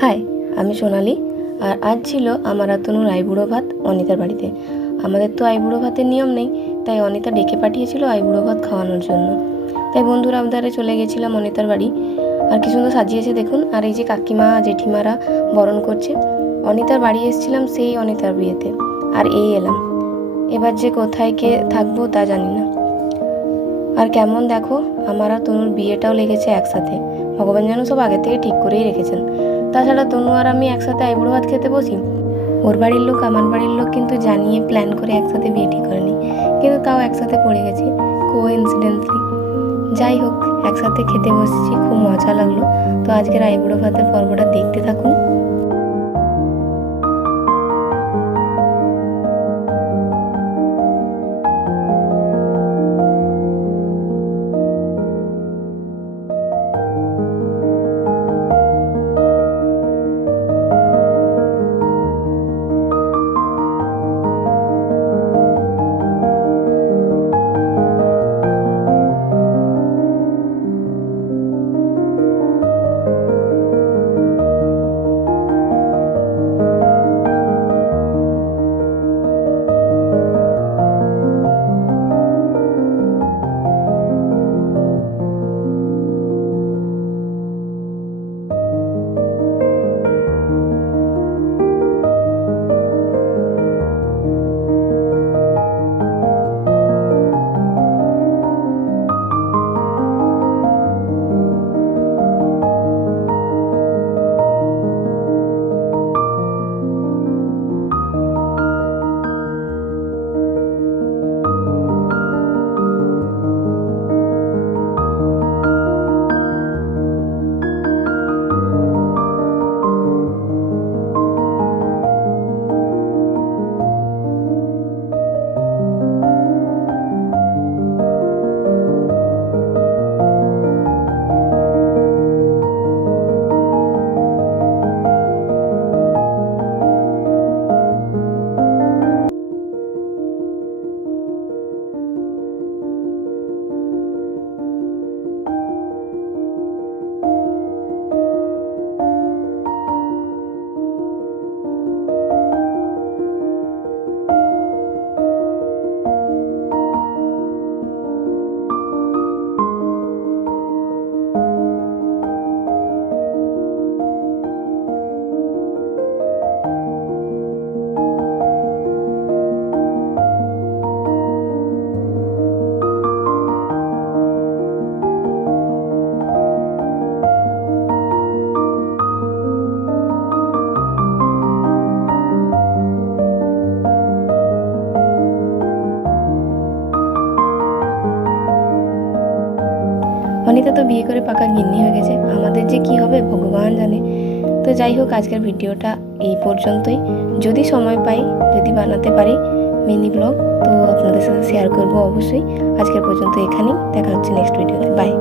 High, আমি সোনালি। আর আজ ছিল আমার আর তনুর আইবুড়ো ভাত অনিতার বাড়িতে। আমাদের তো আইবুড়ো ভাতের নিয়ম নেই, তাই অনিতা ডেকে পাঠিয়েছিল আইবুড়ো ভাত খাওয়ানোর জন্য। তাই বন্ধুর আবদারে চলে গেছিলাম অনিতার বাড়ি। আর কি সুন্দর সাজিয়েছে দেখুন। আর এই যে কাকিমা জেঠিমারা বরণ করছে। অনিতার বাড়ি এসেছিলাম সেই অনিতার বিয়েতে, আর এই এলাম। এবার যে কোথায় কে থাকবো তা জানি না। আর কেমন দেখো, আমার আর তনুর বিয়েটাও লেগেছে একসাথে। ভগবান যেন সব আগে থেকে ঠিক করেই রেখেছেন। তাছাড়া তনু আর আমি একসাথে আইবুড়ো ভাত খেতে বসি, ওর বাড়ির লোক আমার বাড়ির লোক কিন্তু জানিয়ে প্ল্যান করে একসাথে বিয়ে ঠিক করেনি, কিন্তু তাও একসাথে পড়ে গেছি কোইন্সিডেন্টলি। যাই হোক, একসাথে খেতে বসেছি, খুব মজা লাগলো। তো আজকের আইবুড়ো ভাতের পর্বটা দেখতে থাকুন। অনিতা তো বিয়ে করে পাকা গিন্নি হয়ে গেছে, আমাদের যে কি হবে ভগবান জানে। তো যাই হোক, আজকের ভিডিওটা এই পর্যন্তই। যদি সময় পাই, যদি বানাতে পারি মিনি ব্লগ, তো আপনাদের সাথে শেয়ার করব অবশ্যই। আজকের পর্যন্ত এখানেই, দেখা হচ্ছে নেক্সট ভিডিওতে। বাই।